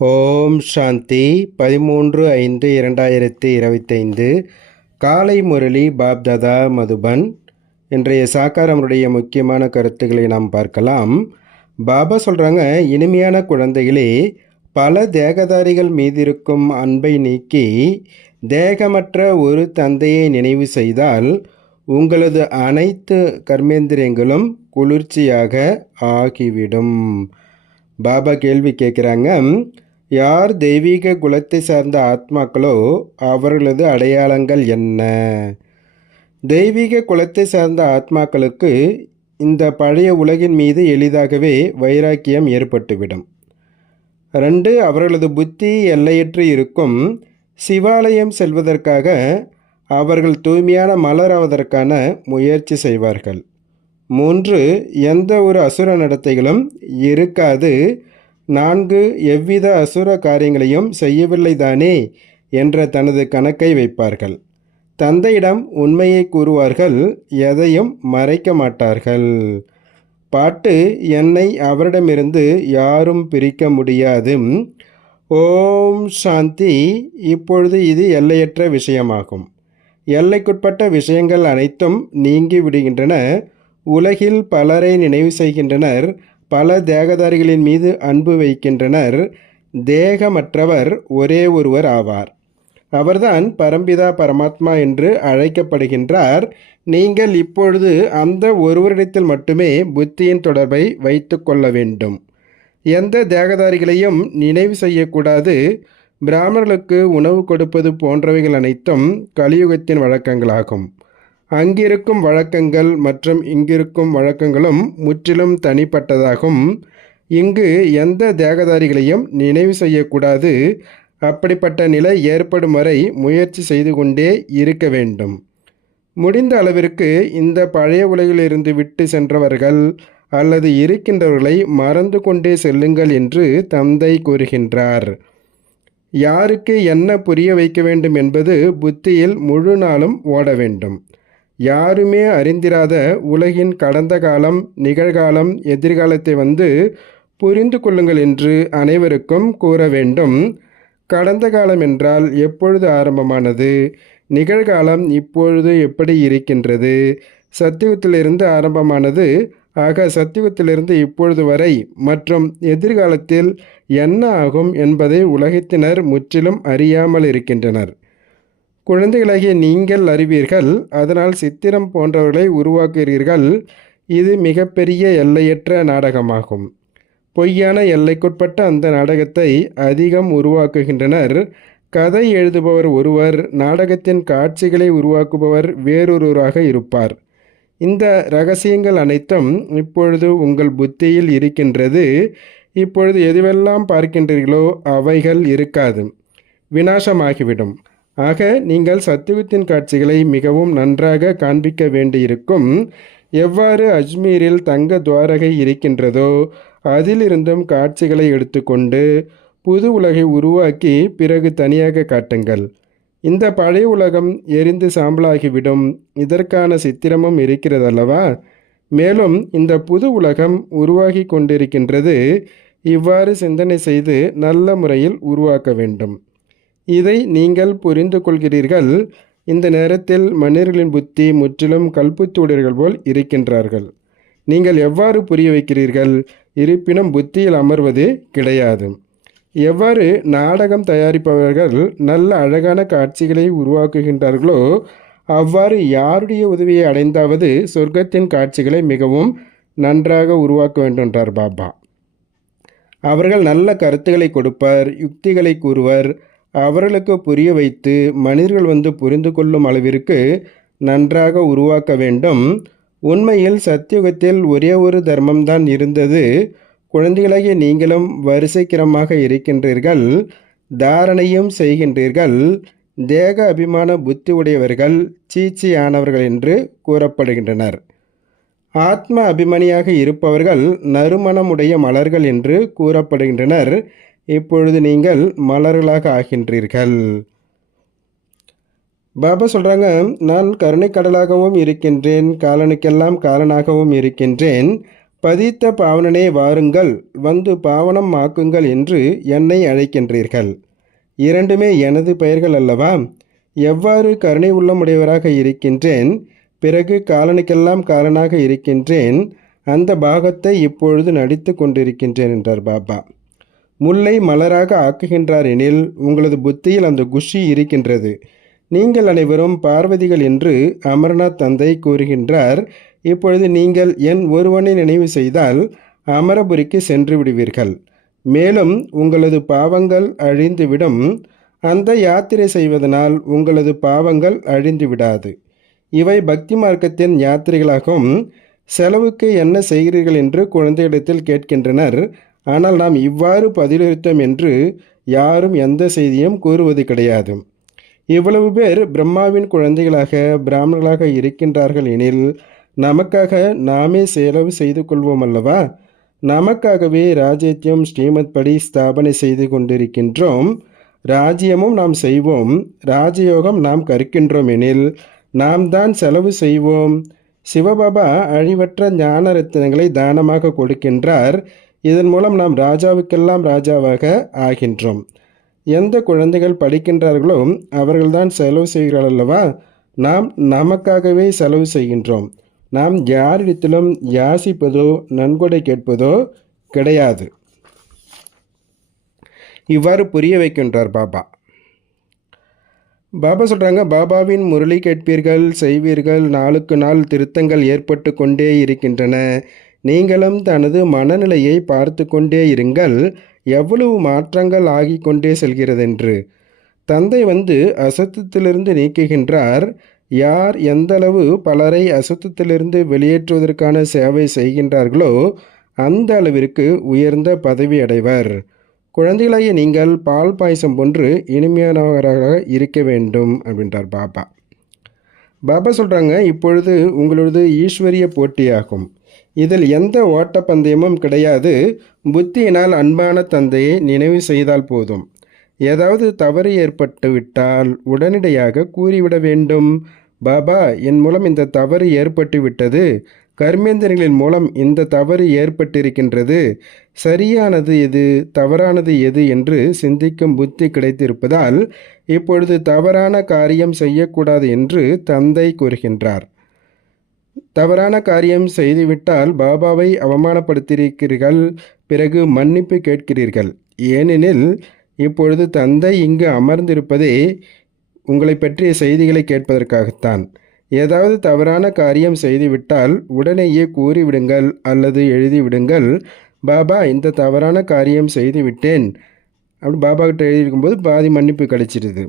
ஓம் சாந்தி 13/5/2025 காலை முரளி பாப்தாதா மதுபன். இன்றைய சாக்காரமுடைய முக்கியமான கருத்துக்களை நாம் பார்க்கலாம். பாபா சொல்கிறாங்க, இனிமையான குழந்தைகளே, பல தேகதாரிகள் மீதிருக்கும் அன்பை நீக்கி தேகமற்ற ஒரு தந்தையை நினைவு செய்தால் உங்களது அனைத்து கர்மேந்திரியங்களும் குளிர்ச்சியாக ஆகிவிடும். பாபா கேள்வி கேட்குறாங்க, யார் தெய்வீக குலத்தை சார்ந்த ஆத்மாக்களோ அவர்களது அடையாளங்கள் என்ன? தெய்வீக குலத்தை சார்ந்த ஆத்மாக்களுக்கு இந்த பழைய உலகின் மீது எளிதாகவே வைராக்கியம் ஏற்பட்டுவிடும். 2, அவர்களது புத்தி எல்லையற்று இருக்கும். சிவாலயம் செல்வதற்காக அவர்கள் தூய்மையான மலராவதற்கான முயற்சி செய்வார்கள். 3, எந்த ஒரு அசுர நடத்தைகளும் இருக்காது. 4, எவ்வித அசுர காரியங்களையும் செய்யவில்லை தானே என்ற தனது கணக்கை வைப்பார்கள். தந்தையிடம் உண்மையை கூறுவார்கள், எதையும் மறைக்க மாட்டார்கள். பாட்டு, என்னை அவரிடமிருந்து யாரும் பிரிக்க முடியாது. ஓம் சாந்தி. இப்பொழுது இது எல்லையற்ற விஷயமாகும். எல்லைக்குட்பட்ட விஷயங்கள் அனைத்தும் நீங்கி விடுகின்றன. உலகில் பலரை நினைவு செய்கின்றனர். பல தேகதாரிகளின் மீது அன்பு வைக்கின்றனர். தேகமற்றவர் ஒரே ஒருவர் ஆவார். அவர்தான் பரம்பிதா பரமாத்மா என்று அழைக்கப்படுகின்றார். நீங்கள் இப்பொழுது அந்த ஒருவரிடத்தில் மட்டுமே புத்தியின் தொடர்பை வைத்து கொள்ள வேண்டும். எந்த தேகதாரிகளையும் நினைவு செய்யக்கூடாது. பிராமணர்களுக்கு உணவு கொடுப்பது போன்றவைகள் அனைத்தும் கலியுகத்தின் வழக்கங்களாகும். அங்கிருக்கும் வழக்கங்கள் மற்றும் இங்கிருக்கும் வழக்கங்களும் முற்றிலும் தனிப்பட்டதாகும். இங்கு எந்த தேகதாரிகளையும் நினைவு செய்யக்கூடாது. அப்படிப்பட்ட நிலை ஏற்படும் வரை முயற்சி செய்து கொண்டே இருக்க வேண்டும். முடிந்த அளவிற்கு இந்த பழைய உலகிலிருந்து விட்டு சென்றவர்கள் அல்லது இருக்கின்றவர்களை மறந்து கொண்டே செல்லுங்கள் என்று தந்தை கூறுகின்றார். யாருக்கு என்ன புரிய வைக்க வேண்டும் என்பது புத்தியில் முழு நாளும் ஓட வேண்டும். யாருமே அறிந்திராத உலகின் கடந்த காலம், நிகழ்காலம், எதிர்காலத்தை புரிந்து கொள்ளுங்கள் என்று அனைவருக்கும் கூற வேண்டும். கடந்த காலம் என்றால் எப்பொழுது ஆரம்பமானது, நிகழ்காலம் இப்பொழுது எப்படி இருக்கின்றது, சத்தியுகத்திலிருந்து ஆரம்பமானது, ஆக சத்தியுகத்திலிருந்து இப்பொழுது வரை மற்றும் எதிர்காலத்தில் என்ன ஆகும் என்பதை உலகத்தினர் முற்றிலும் அறியாமல் இருக்கின்றனர். குழந்தைகளாகிய நீங்கள் அறிவீர்கள், அதனால் சித்திரம் போன்றவர்களை உருவாக்குகிறீர்கள். இது மிகப்பெரிய எல்லையற்ற நாடகமாகும். பொய்யான எல்லைக்குட்பட்ட அந்த நாடகத்தை அதிகம் உருவாக்குகின்றனர். கதை எழுதுபவர் ஒருவர், நாடகத்தின் காட்சிகளை உருவாக்குபவர் வேறொருவராக இருப்பார். இந்த இரகசியங்கள் அனைத்தும் இப்பொழுது உங்கள் புத்தியில் இருக்கின்றது. இப்பொழுது எதுவெல்லாம் பார்க்கின்றீர்களோ அவைகள் இருக்காது, விநாசமாகிவிடும். ஆக நீங்கள் சத்தியுகத்தின் காட்சிகளை மிகவும் நன்றாக காண்பிக்க வேண்டியிருக்கும். எவ்வாறு அஜ்மீரில் தங்க துவாரகை இருக்கின்றதோ அதிலிருந்தும் காட்சிகளை எடுத்துக்கொண்டு புது உலகை உருவாக்கி பிறகு தனியாக காட்டுங்கள். இந்த பழைய உலகம் எரிந்து சாம்பலாகிவிடும். இதற்கான சித்திரமும் இருக்கிறதல்லவா? மேலும் இந்த புது உலகம் உருவாகி கொண்டிருக்கின்றது. இவ்வாறு சிந்தனை செய்து நல்ல முறையில் உருவாக்க வேண்டும். இதை நீங்கள் புரிந்து கொள்கிறீர்கள். இந்த நேரத்தில் மனிதர்களின் புத்தி முற்றிலும் கல்புத்தூடர்கள் போல் இருக்கின்றார்கள். நீங்கள் எவ்வாறு புரிய வைக்கிறீர்கள்? இருப்பினும் புத்தியில் அமர்வது கிடையாது. எவ்வாறு நாடகம் தயாரிப்பவர்கள் நல்ல அழகான காட்சிகளை உருவாக்குகின்றார்களோ அவ்வாறு யாருடைய உதவியை அடைந்தாவது சொர்க்கத்தின் காட்சிகளை மிகவும் நன்றாக உருவாக்க வேண்டுமென்றார் பாபா. அவர்கள் நல்ல கருத்துக்களை கொடுப்பர், யுக்திகளை கூறுவர். அவர்களுக்கு புரிய வைத்து மனிதர்கள் புரிந்து கொள்ளும் அளவிற்கு நன்றாக உருவாக்க வேண்டும். உண்மையில் சத்தியுகத்தில் ஒரே ஒரு தர்மம்தான் இருந்தது. குழந்தைகளாகிய நீங்களும் வரிசைக்கிரமாக இருக்கின்றீர்கள், தாரணையும் செய்கின்றீர்கள். தேக அபிமான புத்தி உடையவர்கள் சீச்சியானவர்கள் என்று கூறப்படுகின்றனர். ஆத்ம அபிமானியாக இருப்பவர்கள் நறுமணமுடைய மலர்கள் என்று கூறப்படுகின்றனர். இப்பொழுது நீங்கள் மலர்களாக ஆகின்றீர்கள். பாபா சொல்கிறாங்க, நான் கருணை கடலாகவும் இருக்கின்றேன், காலனுக்கெல்லாம் காலனாகவும் இருக்கின்றேன். பதித்த பாவனனே வாருங்கள், வந்து பாவனம் ஆக்குங்கள் என்று என்னை அழைக்கின்றீர்கள். இரண்டுமே எனது பெயர்கள் அல்லவா? எவ்வாறு கருணை உள்ளமுடையவராக இருக்கின்றேன், பிறகு காலனுக்கெல்லாம் காலனாக இருக்கின்றேன், அந்த பாகத்தை இப்பொழுது நடித்து கொண்டிருக்கின்றேன் என்றார் பாபா. முல்லை மலராக ஆக்குகின்றார் எனில் உங்களது புத்தியில் அந்த குஷி இருக்கின்றது. நீங்கள் அனைவரும் பார்வதிகள் என்று அமர்நாத் தந்தை கூறுகின்றார். இப்பொழுது நீங்கள் என் ஒருவனை நினைவு செய்தால் அமரபுரிக்கு சென்று விடுவீர்கள். மேலும் உங்களது பாவங்கள் அழிந்துவிடும். அந்த யாத்திரை செய்வதனால் உங்களது பாவங்கள் அழிந்து விடாது. இவை பக்தி மார்க்கத்தின் யாத்திரைகளாகும். செலவுக்கு என்ன செய்கிறீர்கள் என்று குழந்தைகளிடத்தில் கேட்கின்றனர். ஆனால் நாம் இவ்வாறு பதிலளித்தோம் என்று யாரும் எந்த செய்தியும் கூறுவது கிடையாது. இவ்வளவு பேர் பிரம்மாவின் குழந்தைகளாக பிராமணர்களாக இருக்கின்றார்கள் எனில் நமக்காக நாமே செலவு செய்து கொள்வோம் அல்லவா? நமக்காகவே ராஜ்யத்தியம் ஸ்ரீமத் படி ஸ்தாபனை செய்து கொண்டிருக்கின்றோம். ராஜ்யமும் நாம் செய்வோம், ராஜயோகம் நாம் கற்கின்றோம் எனில் நாம் தான் செலவு செய்வோம். சிவபாபா அழிவற்ற ஞான ரத்தினங்களை தானமாக கொடுக்கின்றார். இதன் மூலம் நாம் ராஜாவுக்கெல்லாம் ராஜாவாக ஆகின்றோம். எந்த குழந்தைகள் படிக்கின்றார்களோ அவர்கள்தான் செலவு செய்கிறார்கள் அல்லவா? நாம் நமக்காகவே செலவு செய்கின்றோம். நாம் யாரிடத்திலும் யாசிப்பதோ நன்கொடை கேட்பதோ கிடையாது. இவ்வாறு புரிய வைக்கின்றார் பாபா. பாபா சொல்கிறாங்க, பாபாவின் முரளி கேட்பீர்கள், செய்வீர்கள். நாளுக்கு நாள் திருத்தங்கள் ஏற்பட்டு கொண்டே இருக்கின்றன. நீங்களும் தனது மனநிலையை பார்த்து கொண்டே இருங்கள், எவ்வளவு மாற்றங்கள் ஆகி கொண்டே செல்கிறதென்று. தந்தை வந்து அசுத்தத்திலிருந்து நீக்குகின்றார். யார் எந்தளவு பலரை அசுத்தத்திலிருந்து வெளியேற்றுவதற்கான சேவை செய்கின்றார்களோ அந்த அளவிற்கு உயர்ந்த பதவி அடைவர். குழந்தைகளாகிய நீங்கள் பால் பாயசம் போன்று இனிமையானவராக இருக்க வேண்டும் அப்படின்றார் பாபா. பாபா சொல்கிறாங்க, இப்பொழுது உங்களது ஈஸ்வரிய போட்டியாகும். இதில் எந்த ஓட்டப்பந்தயமும் கிடையாது. புத்தியினால் அன்பான தந்தையை நினைவு செய்தால் போதும். ஏதாவது தவறு ஏற்பட்டு விட்டால் உடனடியாக கூறிவிட வேண்டும். பாபா, என் மூலம் இந்த தவறு ஏற்பட்டு விட்டது, கர்மேந்திரங்களின் மூலம் இந்த தவறு ஏற்பட்டிருக்கின்றது, சரியானது எது தவறானது எது என்று சிந்திக்கும் புத்தி கிடைத்திருப்பதால் இப்பொழுது தவறான காரியம் செய்யக்கூடாது என்று தந்தை கூறுகின்றார். தவறான காரியம் செய்துவிட்டால் பாபாவை அவமானப்படுத்தியிருக்கிறீர்கள், பிறகு மன்னிப்பு கேட்கிறீர்கள். ஏனெனில் இப்பொழுது தந்தை இங்கு அமர்ந்திருப்பதே உங்களை பற்றிய செய்திகளை கேட்பதற்காகத்தான். ஏதாவது தவறான காரியம் செய்துவிட்டால் உடனேயே கூறிவிடுங்கள் அல்லது எழுதிவிடுங்கள், பாபா இந்த தவறான காரியம் செய்துவிட்டேன் அப்படி பாபா கிட்ட எழுதியிருக்கும்போது பாதி மன்னிப்பு கிடைச்சிடுது.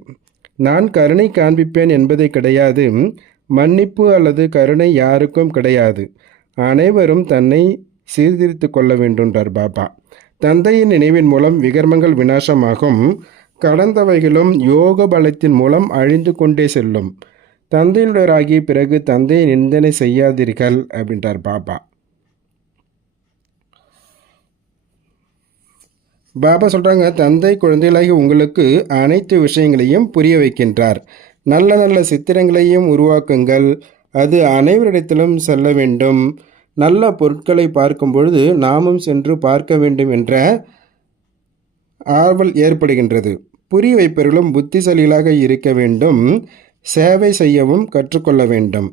நான் கருணை காண்பிப்பேன் என்பதை கிடையாது. மன்னிப்பு அல்லது கருணை யாருக்கும் கிடையாது. அனைவரும் தன்னை சீர்திருத்து கொள்ள வேண்டும்ன்றார் பாபா. தந்தையின் நினைவின் மூலம் விகர்மங்கள் விநாசமாகும். கடந்தவைகளும் யோக பலத்தின் மூலம் அழிந்து கொண்டே செல்லும். தந்தையுடையராகி பிறகு தந்தையை நிந்தனை செய்யாதீர்கள் அப்படின்றார் பாபா. பாபா சொல்கிறாங்க, தந்தை குழந்தைகளாகி உங்களுக்கு அனைத்து விஷயங்களையும் புரிய வைக்கின்றார். நல்ல நல்ல சித்திரங்களையும் உருவாக்குங்கள், அது அனைவரிடத்திலும் செல்ல வேண்டும். நல்ல பொருட்களை பார்க்கும் பொழுது நாமும் சென்று பார்க்க வேண்டும் என்ற ஆர்வல் ஏற்படுகின்றது. புரிய வைப்பவர்களும் புத்திசாலிகளாக இருக்க வேண்டும். சேவை செய்யவும் கற்றுக்கொள்ள வேண்டும்.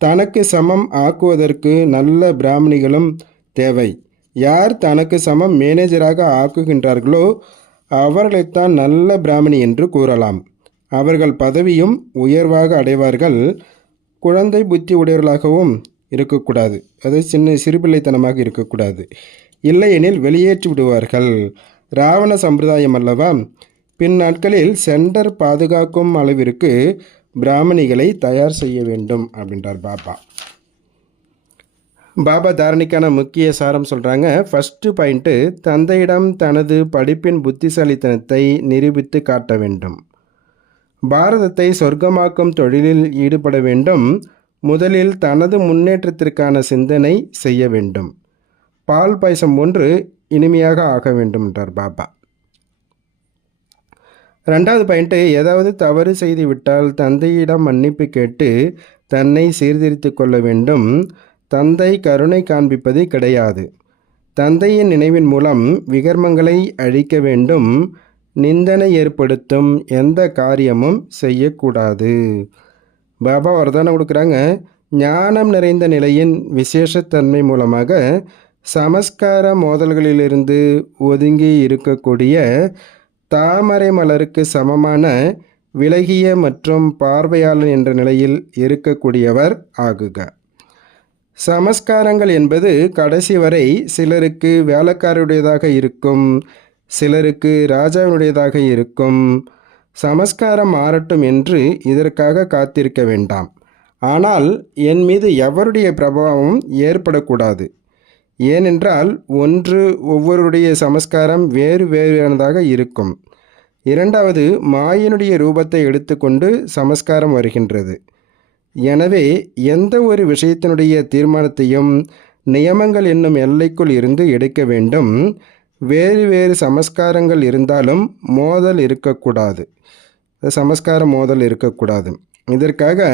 தனக்கு சமம் ஆக்குவதற்கு நல்ல பிராமணிகளும் தேவை. யார் தனக்கு சமம் மேனேஜராக ஆக்குகின்றார்களோ அவர்களைத்தான் நல்ல பிராமணி என்று கூறலாம். அவர்கள் பதவியும் உயர்வாக அடைவார்கள். குழந்தை புத்தி உடையவர்களாகவும் இருக்கக்கூடாது, அது சிறுபிள்ளைத்தனமாக இருக்கக்கூடாது. இல்லையெனில் வெளியேற்றி விடுவார்கள். ராவண சம்பிரதாயம் அல்லவா? பின் நாட்களில் சென்டர் பாதுகாக்கும் அளவிற்கு பிராமணிகளை தயார் செய்ய வேண்டும் அப்படின்றார் பாபா. பாபா தாரணிக்கான முக்கிய சாரம் சொல்கிறாங்க. ஃபஸ்ட்டு பாயிண்ட்டு, தந்தையிடம் தனது படிப்பின் புத்திசாலித்தனத்தை நிரூபித்து காட்ட வேண்டும். பாரதத்தை சொர்க்கமாக்கும் தொழிலில் ஈடுபட வேண்டும். முதலில் தனது முன்னேற்றத்திற்கான சிந்தனை செய்ய வேண்டும். பால் பாயசம் ஒன்று இனிமையாக ஆக வேண்டும் என்றார் பாபா. ரெண்டாவது பாயிண்ட்டு, ஏதாவது தவறு செய்து விட்டால் தந்தையிடம் மன்னிப்பு கேட்டு தன்னை சீர்திருத்தி கொள்ள வேண்டும். தந்தை கருணை காண்பிப்பது கிடையாது. தந்தையின் நினைவின் மூலம் விகர்மங்களை அழிக்க வேண்டும். நிந்தனை ஏற்படுத்தும் எந்த காரியமும் செய்யக்கூடாது. பாபா வரதானம் கொடுக்குறாங்க. ஞானம் நிறைந்த நிலையின் விசேஷத்தன்மை மூலமாக சமஸ்கார மோதல்களிலிருந்து ஒதுங்கி இருக்கக்கூடிய தாமரை மலருக்கு சமமான விலகிய மற்றும் பார்வையாளன் என்ற நிலையில் இருக்கக்கூடியவர் ஆகுக. சமஸ்காரங்கள் என்பது கடைசி வரை சிலருக்கு வேலைக்காரருடையதாக இருக்கும், சிலருக்கு ராஜாவினுடையதாக இருக்கும். சமஸ்காரம் மாறட்டும் என்று இதற்காக காத்திருக்க வேண்டாம். ஆனால் என் மீது எவருடைய பிரபாவமும் ஏற்படக்கூடாது. ஏனென்றால் ஒவ்வொருடைய சமஸ்காரம் வேறு வேறானதாக இருக்கும். இரண்டாவது, மாயினுடைய ரூபத்தை எடுத்துக்கொண்டு சமஸ்காரம் வருகின்றது. எனவே எந்த ஒரு விஷயத்தினுடைய தீர்மானத்தையும் நியமங்கள் என்னும் எல்லைக்குள் இருந்து எடுக்க வேண்டும். வேறு வேறு சமஸ்காரங்கள் இருந்தாலும் மோதல் இருக்கக்கூடாது. சமஸ்கார மோதல் இருக்கக்கூடாது. இதற்காக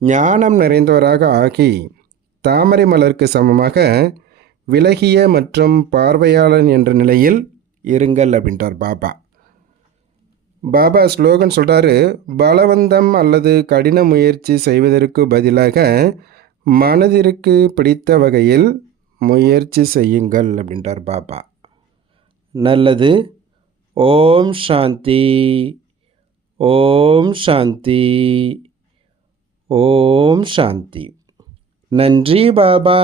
ஞானம் நிறைந்தவராக ஆகி தாமரை மலருக்கு சமமாக விலகிய மற்றும் பார்வையாளன் என்ற நிலையில் இருங்கள் அப்படின்றார் பாபா. பாபா ஸ்லோகன் சொல்கிறாரு, பலவந்தம் அல்லது கடின முயற்சி செய்வதற்கு பதிலாக மனதிற்கு பிடித்த வகையில் முயற்சி செய்யுங்கள் அப்படின்றார் பாபா. நல்லது. ஓம் சாந்தி, ஓம் சாந்தி, ஓம் சாந்தி. நன்றி பாபா.